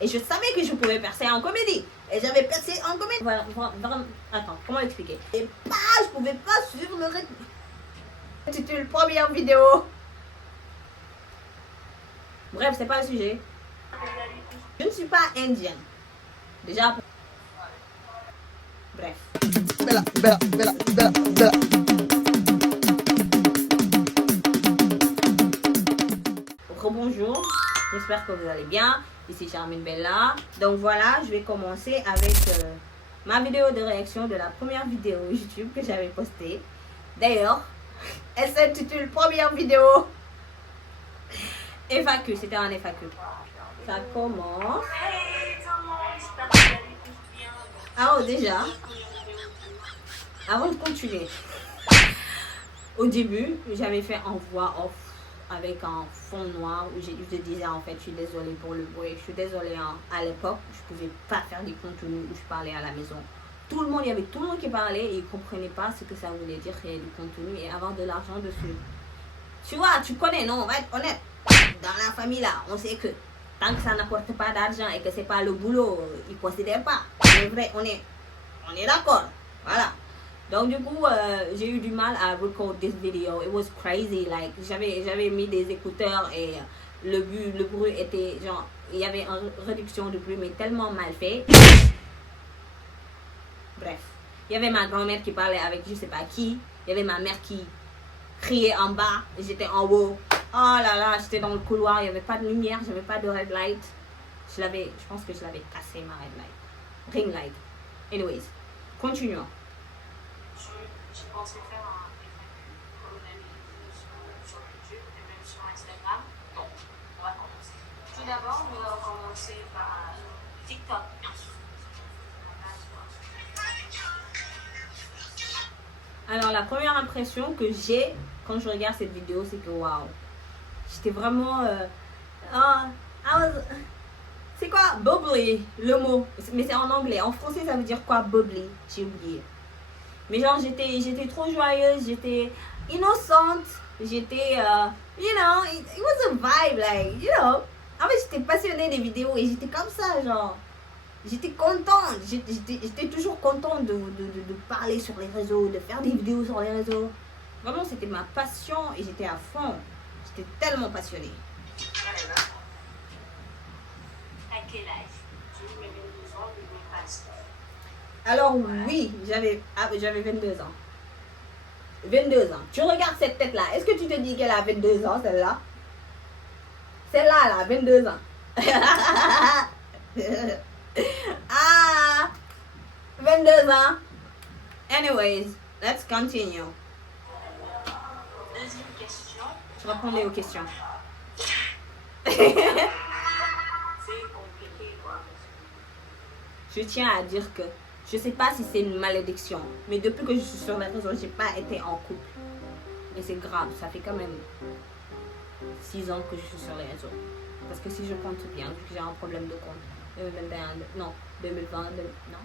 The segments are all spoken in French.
Et je savais que je pouvais percer en comédie. Et j'avais percé en comédie. Voilà, attends, comment expliquer? Et pas, je pouvais pas suivre le rythme. C'était la première vidéo. Bref, c'est pas le sujet. Je ne suis pas indienne. Déjà. Bref. Bella. Rebonjour. J'espère que vous allez bien. Ici Charmine Bella. Donc voilà, je vais commencer avec ma vidéo de réaction de la première vidéo YouTube que j'avais postée. D'ailleurs, elle s'intitule première vidéo FAQ. C'était un FAQ. Ça commence. Ah oh, déjà, avant de continuer, au début, j'avais fait en voix off avec un fond noir où je disais en fait, je suis désolée pour le bruit, je suis désolée à l'époque, je pouvais pas faire des contenus où je parlais à la maison. Tout le monde, il y avait tout le monde qui parlait et ils comprenaient pas ce que ça voulait dire créer du contenu et avoir de l'argent dessus. Tu vois, tu connais, non, on va être honnête. Dans la famille là, on sait que tant que ça n'apporte pas d'argent et que c'est pas le boulot, ils ne considèrent pas. C'est vrai, on est d'accord. Voilà. Donc du coup, j'ai eu du mal à record this video. It was crazy. Like, j'avais mis des écouteurs et le bruit était genre, il y avait une réduction de bruit mais tellement mal fait. Bref, il y avait ma grand-mère qui parlait avec je sais pas qui. Il y avait ma mère qui criait en bas et j'étais en haut. Oh là là, j'étais dans le couloir, il n'y avait pas de lumière, j'avais pas de red light. Je pense que je l'avais cassé ma red light. Ring light. Anyways, continuons. J'ai pensé faire un FAQ comme on a mis sur YouTube et même sur Instagram. Bon, on va commencer. Tout d'abord, nous allons commencer par TikTok. Alors, la première impression que j'ai quand je regarde cette vidéo, c'est que waouh, j'étais vraiment. C'est quoi bubbly, le mot? Mais c'est en anglais. En français, ça veut dire quoi bubbly? J'ai oublié. Mais genre, j'étais trop joyeuse, j'étais innocente, j'étais. You know, it was a vibe, like, you know. En fait, j'étais passionnée des vidéos et j'étais comme ça, genre. J'étais contente, j'étais toujours contente de parler sur les réseaux, de faire des vidéos sur les réseaux. Vraiment, c'était ma passion et j'étais à fond. J'étais tellement passionnée. À quel âge? J'ai eu mes 22 ans, mais mes passes. Alors oui, j'avais 22 ans. 22 ans. Tu regardes cette tête-là. Est-ce que tu te dis qu'elle a 22 ans, celle-là? Celle-là, elle a 22 ans. Ah, 22 ans. Anyways, let's continue. Deuxième question. Je répondais aux questions. C'est compliqué, quoi. Je tiens à dire que je sais pas si c'est une malédiction, mais depuis que je suis sur les réseaux, j'ai pas été en couple. Et c'est grave, ça fait quand même 6 ans que je suis sur les réseaux. Parce que si je compte bien, j'ai un problème de compte. 2021, non, 2020, non.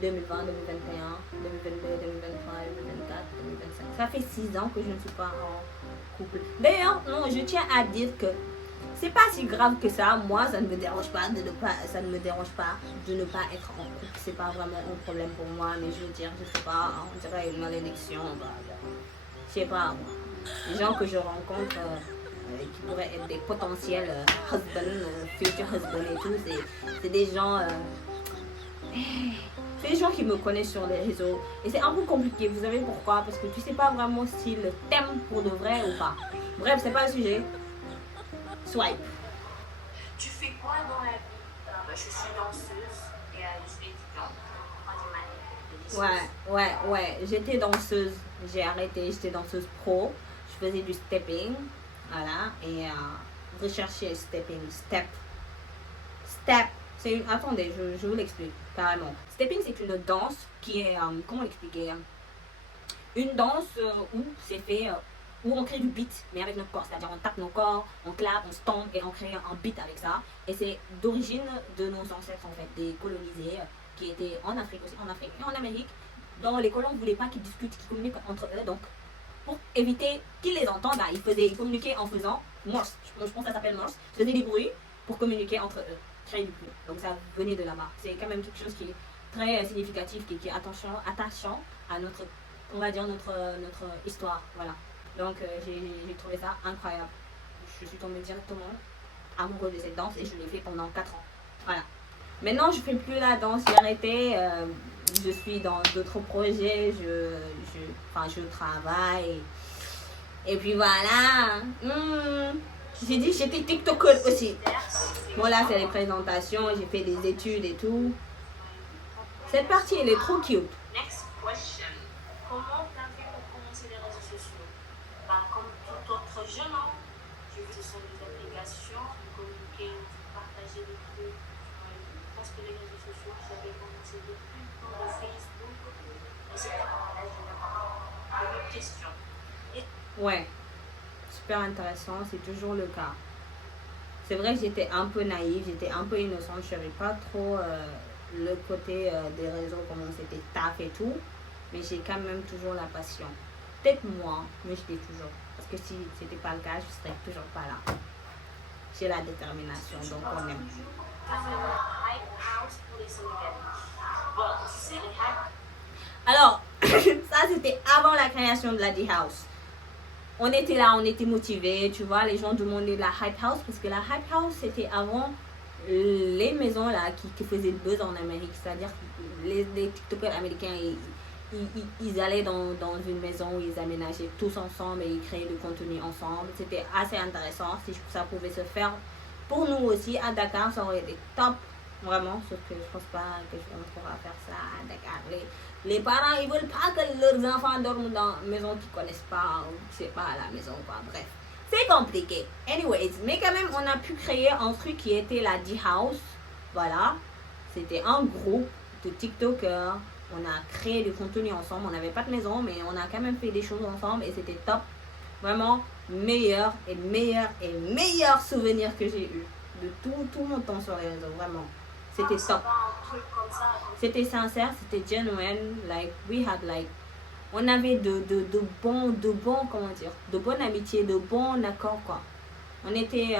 2020, 2021, 2022, 2023, 2024, 2025. Ça fait 6 ans que je ne suis pas en couple. D'ailleurs, non, je tiens à dire que c'est pas si grave que ça. Moi, ça ne me dérange pas de ne pas être en couple. C'est pas vraiment un problème pour moi. Mais je veux dire, je sais pas, on dirait une malédiction. Je sais pas, moi. Les gens que je rencontre qui pourraient être des potentiels future husbands et tout, c'est des gens. C'est des gens qui me connaissent sur les réseaux. Et c'est un peu compliqué. Vous savez pourquoi? Parce que tu sais pas vraiment s'ils t'aiment pour de vrai ou pas. Bref, c'est pas le sujet. Swipe. Tu fais quoi dans la vie? Je suis danseuse et je suis étudiante en humanité. Ouais. J'étais danseuse. J'ai arrêté. J'étais danseuse pro. Je faisais du stepping. Voilà. Et rechercher stepping. Step. C'est une... Attendez, je vous l'explique carrément. Stepping, c'est une danse qui est... comment l'expliquer? Une danse où c'est fait... où on crée du beat, mais avec notre corps. C'est-à-dire on tape nos corps, on clappe, on stomp et on crée un beat avec ça. Et c'est d'origine de nos ancêtres, en fait, des colonisés qui étaient en Afrique aussi, en Afrique et en Amérique. Dont les colons ne voulaient pas qu'ils discutent, qu'ils communiquent entre eux. Donc, pour éviter qu'ils les entendent, ils communiquaient en faisant morse. Je pense que ça s'appelle morse. Ils faisaient des bruits pour communiquer entre eux. créer du contenu. Donc ça venait de là-bas. C'est quand même quelque chose qui est très significatif, qui est attachant à notre, on va dire, notre histoire. Voilà. Donc j'ai trouvé ça incroyable. Je suis tombée directement amoureuse de cette danse et je l'ai fait pendant 4 ans. Voilà. Maintenant, je fais plus la danse, j'ai arrêté. Je suis dans d'autres projets, je travaille. Et puis voilà. J'ai dit j'étais TikToker aussi. Bon là, c'est les présentations, j'ai fait des études et tout. Cette partie, elle est trop cute. Next question. Comment t'as fait pour commencer les réseaux sociaux? Comme tout autre jeune homme, j'ai vu que ce sont des applications, vous communiquez, vous partagez des trucs. Parce que les réseaux sociaux, j'avais commencé depuis le temps de Facebook. Et c'était à l'âge de 9 ans. Une question. Ouais, super intéressant, c'est toujours le cas. C'est vrai que j'étais un peu naïve, j'étais un peu innocente, je savais pas trop le côté des réseaux, comment c'était taf et tout. Mais j'ai quand même toujours la passion. Peut-être moi, mais je l'ai toujours. Parce que si c'était pas le cas, je serais toujours pas là. J'ai la détermination, donc on aime. Alors, ça c'était avant la création de la D-House. On était là, on était motivés, tu vois, les gens demandaient la Hype House parce que la Hype House c'était avant les maisons là qui faisaient le buzz en Amérique, c'est-à-dire les TikTokers américains ils allaient dans une maison où ils aménageaient tous ensemble et ils créaient du contenu ensemble. C'était assez intéressant, si ça pouvait se faire pour nous aussi à Dakar, ça aurait été top, vraiment, sauf que je pense pas que on pourra faire ça à Dakar. Les parents, ils veulent pas que leurs enfants dorment dans une maison qu'ils connaissent pas, ou je sais pas, à la maison, quoi. Bref, c'est compliqué. Anyways, mais quand même, on a pu créer un truc qui était la D-House. Voilà, c'était un groupe de TikTokers. On a créé du contenu ensemble. On n'avait pas de maison, mais on a quand même fait des choses ensemble et c'était top. Vraiment, meilleur souvenir que j'ai eu de tout mon temps sur les réseaux, vraiment. C'était top. C'était sincère, c'était genuine. Like, we had like, on avait de bons, comment dire, de bonne amitié, de bons accords, quoi. On était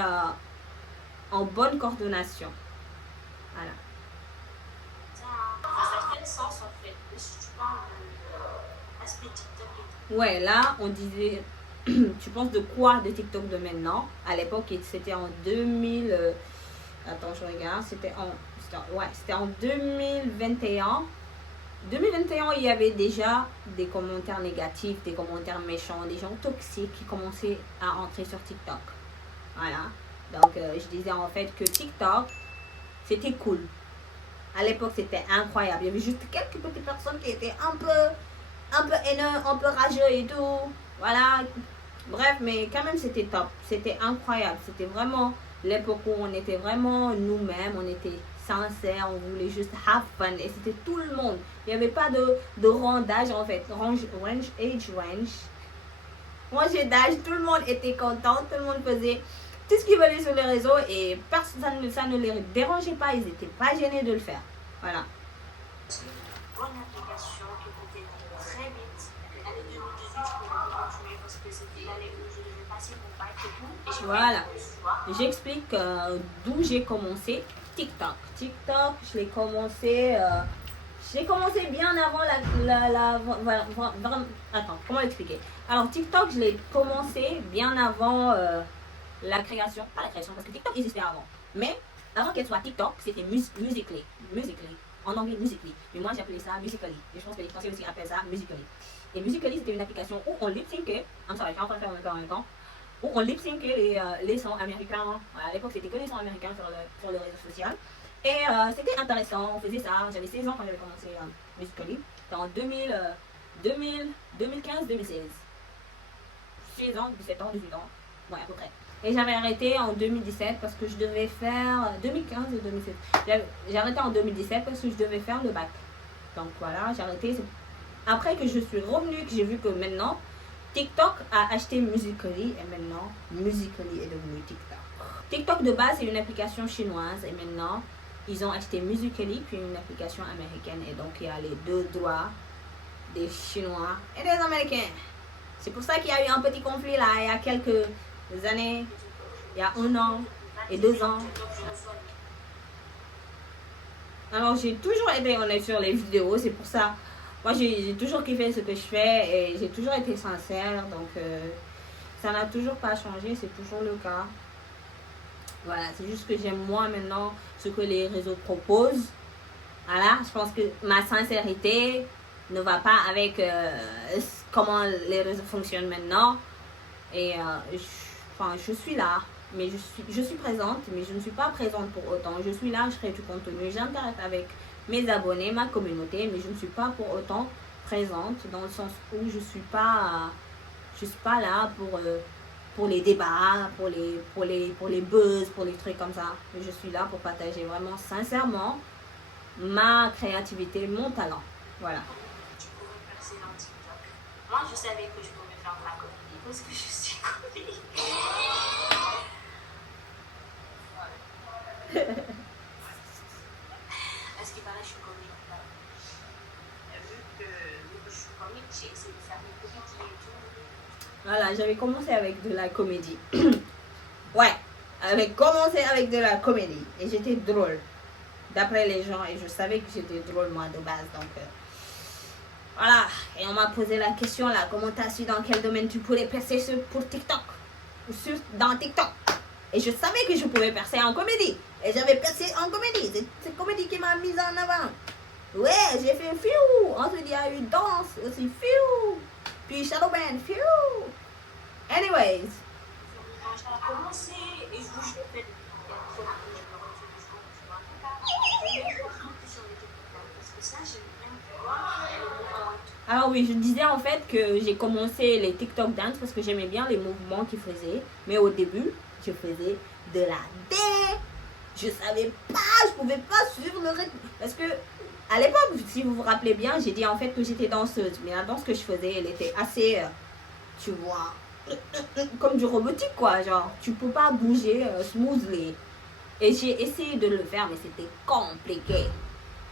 en bonne coordination. Voilà. Ça fait sens en fait. Si tu parles de l'aspect TikTok et tout. Ouais, là, on disait, tu penses de quoi de TikTok de maintenant? À l'époque, c'était en 2000. Attends, je regarde. C'était en 2021. 2021, il y avait déjà des commentaires négatifs, des commentaires méchants, des gens toxiques qui commençaient à entrer sur TikTok. Voilà. Donc, je disais en fait que TikTok, c'était cool. À l'époque, c'était incroyable. Il y avait juste quelques petites personnes qui étaient un peu haineux, un peu rageux et tout. Voilà. Bref, mais quand même, c'était top. C'était incroyable. C'était vraiment l'époque où on était vraiment nous-mêmes. On était sincères. On voulait juste have fun. Et c'était tout le monde. Il n'y avait pas de rang d'âge, en fait. Age d'âge. Tout le monde était content. Tout le monde faisait tout ce qu'ils voulaient sur les réseaux. Et personne, ça ne les dérangeait pas. Ils n'étaient pas gênés de le faire. Voilà. C'est une bonne application qui était très vite. L'année 2018, je pouvais continuer parce que c'était l'année où je devais passer mon bac et tout. Et voilà. J'explique d'où j'ai commencé. TikTok. TikTok, je l'ai commencé bien avant attends, comment l'expliquer? Alors, TikTok, je l'ai commencé bien avant la création. Pas la création, parce que TikTok existait avant. Mais avant qu'elle soit TikTok, c'était Musical.ly. En anglais, Musical.ly. Mais moi, j'appelais ça Musical.ly. Et je pense que les Français aussi appellent ça Musical.ly. Et Musical.ly, c'était une application où on lip-syncait. I'm sorry, je suis en train de faire en même temps. Où on lip-syncait les sons américains. Voilà, à l'époque, c'était que les sons américains sur le réseau social. Et c'était intéressant, on faisait ça. J'avais 16 ans quand j'avais commencé Musical.ly. C'était en 2015-2016. 16 ans, 17 ans, 18 ans. Ouais, à peu près. Et j'avais arrêté en 2017 parce que je devais faire 2015 ou 2016. J'ai arrêté en 2017 parce que je devais faire le bac. Donc voilà, j'ai arrêté. Après que je suis revenue, que j'ai vu que maintenant, TikTok a acheté Musical.ly et maintenant, Musical.ly est devenu TikTok. TikTok de base, c'est une application chinoise et maintenant, ils ont acheté Musical.ly puis une application américaine. Et donc, il y a les deux doigts des Chinois et des Américains. C'est pour ça qu'il y a eu un petit conflit là, il y a quelques années, il y a 1 an et 2 ans. Alors, j'ai toujours été honnête sur les vidéos, c'est pour ça. Moi, j'ai toujours kiffé ce que je fais et j'ai toujours été sincère. Donc, ça n'a toujours pas changé, c'est toujours le cas. Voilà, c'est juste que j'aime moi maintenant ce que les réseaux proposent. Voilà, je pense que ma sincérité ne va pas avec comment les réseaux fonctionnent maintenant. Et je suis là, mais je suis présente, mais je ne suis pas présente pour autant. Je suis là, je crée du contenu, j'interact avec mes abonnés, ma communauté, mais je ne suis pas pour autant présente dans le sens où je suis pas là pour les débats, pour les buzz, pour les trucs comme ça. Je suis là pour partager vraiment sincèrement ma créativité, mon talent. Voilà. Tu pourrais percer dans TikTok. Moi, je savais que je pouvais faire de la comédie parce que je suis comique. Est-ce qu'il paraît que je suis comique? Vu que je suis comique, j'ai essayé de faire des comédies et tout. Voilà, j'avais commencé avec de la comédie. Ouais, j'avais commencé avec de la comédie et j'étais drôle. D'après les gens, et je savais que j'étais drôle moi de base, donc voilà. Et on m'a posé la question là, comment t'as su dans quel domaine tu pourrais percer pour TikTok ou dans TikTok? Et je savais que je pouvais percer en comédie, et j'avais percé en comédie. C'est comédie qui m'a mise en avant. Ouais, j'ai fait fiou. Ensuite il y a eu danse aussi, fiou. Puis shadow band, fiou. Anyways. Quand j'ai commencé, et je vous jure, je me Alors oui, je disais en fait que j'ai commencé les TikTok dance parce que j'aimais bien les mouvements qu'ils faisaient. Mais au début, je faisais de la D. Je savais pas, je pouvais pas suivre le rythme. Parce que à l'époque, si vous vous rappelez bien, j'ai dit en fait que j'étais danseuse. Mais la danse que je faisais, elle était assez, tu vois, comme du robotique quoi. Genre, tu peux pas bouger smoothly. Et j'ai essayé de le faire, mais c'était compliqué.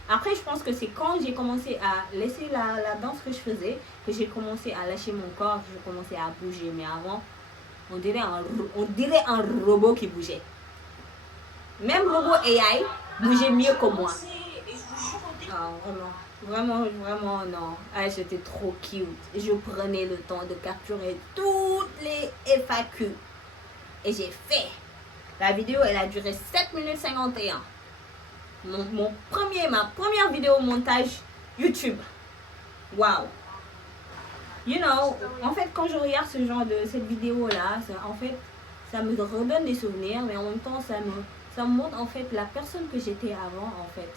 Après, je pense que c'est quand j'ai commencé à laisser la danse que je faisais, que j'ai commencé à lâcher mon corps, que j'ai commencé à bouger. Mais avant, on dirait un robot qui bougeait. Même robot AI bougeait mieux que moi. Oh, vraiment non. Ah, j'étais trop cute. Je prenais le temps de capturer toutes les FAQ. Et j'ai fait. La vidéo, elle a duré 7 minutes 51. Ma première vidéo montage YouTube. Wow. You know, en fait, quand je regarde cette vidéo-là, en fait, ça me redonne des souvenirs, mais en même temps, ça me montre en fait la personne que j'étais avant, en fait.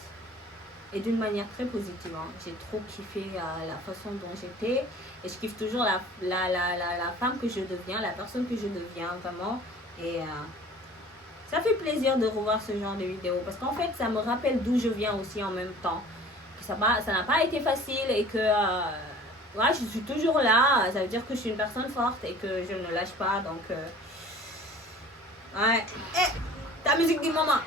Et d'une manière très positive. Hein. J'ai trop kiffé la façon dont j'étais. Et je kiffe toujours la femme que je deviens, la personne que je deviens, vraiment. Et ça fait plaisir de revoir ce genre de vidéos parce qu'en fait, ça me rappelle d'où je viens aussi en même temps. Que ça n'a pas été facile et que ouais, je suis toujours là. Ça veut dire que je suis une personne forte et que je ne lâche pas. Donc, ouais. Hey, ta musique du moment.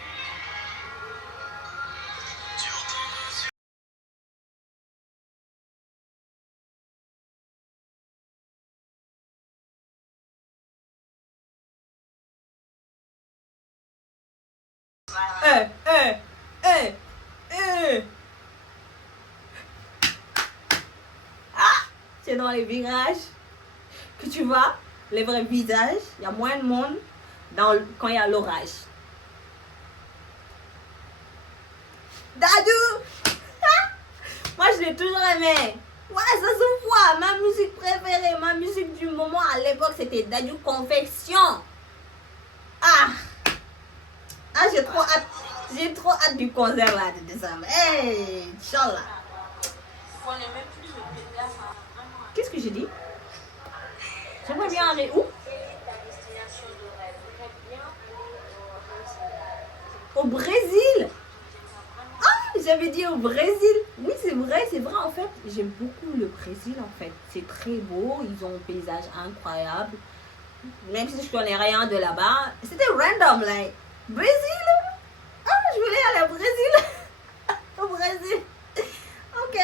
Ah, c'est dans les virages que tu vois les vrais visages. Il y a moins de monde quand il y a l'orage. Dadou. Moi, je l'ai toujours aimé. Ouais, ça se voit. Ma musique préférée, ma musique du moment à l'époque, c'était Dadou Confection. Ah, j'ai trop hâte. J'ai trop hâte du concert là de décembre. Hey, Inch'Allah. Qu'est-ce que j'ai dit? J'aimerais bien aller où? Au Brésil. Ah, j'avais dit au Brésil. Oui, c'est vrai en fait. J'aime beaucoup le Brésil en fait. C'est très beau, ils ont un paysage incroyable. Même si je connais rien de là-bas, c'était random, like, Brésil? Ah, je voulais aller au Brésil. Au Brésil. Ok.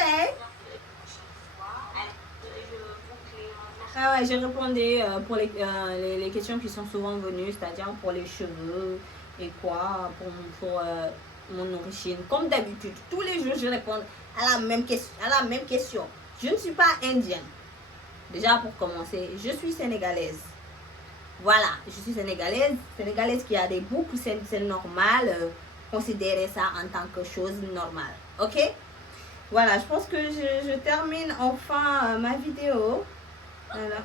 Ah ouais, j'ai répondu pour les questions qui sont souvent venues, c'est-à-dire pour les cheveux et quoi, mon origine. Comme d'habitude, tous les jours, je réponds à la même question. Je ne suis pas indienne. Déjà, pour commencer, je suis sénégalaise. Voilà, je suis sénégalaise qui a des boucles, c'est normal. Considérer ça en tant que chose normale. Ok? Voilà, je pense que je termine enfin ma vidéo. Voilà.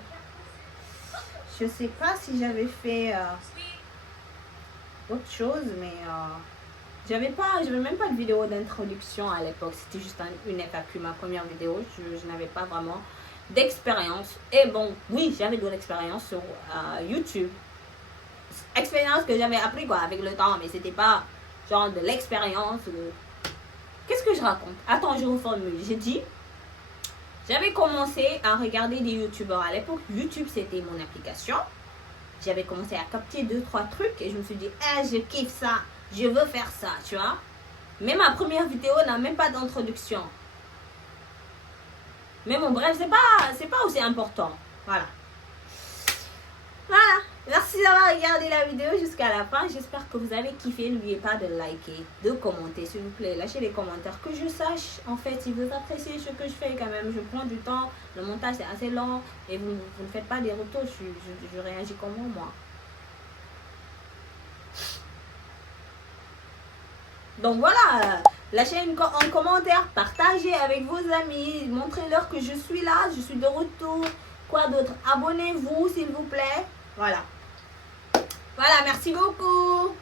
Je sais pas si j'avais fait autre chose, mais j'avais même pas de vidéo d'introduction à l'époque. C'était juste une FAQ, ma première vidéo. Je n'avais pas vraiment d'expérience. Et bon, oui, j'avais de l'expérience sur YouTube. Expérience que j'avais appris quoi avec le temps, mais c'était pas genre de l'expérience. Qu'est-ce que je raconte? Attends, je reformule. J'ai dit, j'avais commencé à regarder des youtubeurs à l'époque. YouTube, c'était mon application. J'avais commencé à capter 2-3 trucs et je me suis dit, je kiffe ça, je veux faire ça, tu vois. Mais ma première vidéo n'a même pas d'introduction. Mais bon, bref, c'est pas aussi important. Voilà. Voilà. Merci d'avoir regardé la vidéo jusqu'à la fin. J'espère que vous avez kiffé. N'oubliez pas de liker, de commenter, s'il vous plaît. Lâchez les commentaires que je sache, en fait, si vous appréciez ce que je fais quand même. Je prends du temps. Le montage, c'est assez lent. Et vous ne faites pas des retours. Je réagis comment, moi. Donc voilà. Lâchez un commentaire. Partagez avec vos amis. Montrez-leur que je suis là. Je suis de retour. Quoi d'autre? Abonnez-vous, s'il vous plaît. Voilà. Voilà, merci beaucoup.